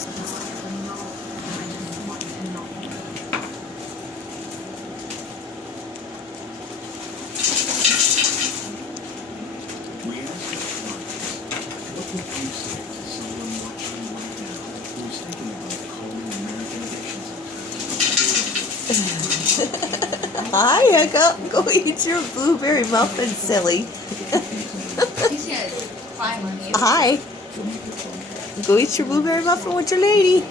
What would you say to someone watching right now who's thinking about calling American Addiction? Hi, Hiccup. Go eat your blueberry muffin, silly. Hi. Go eat your blueberry muffin with your lady.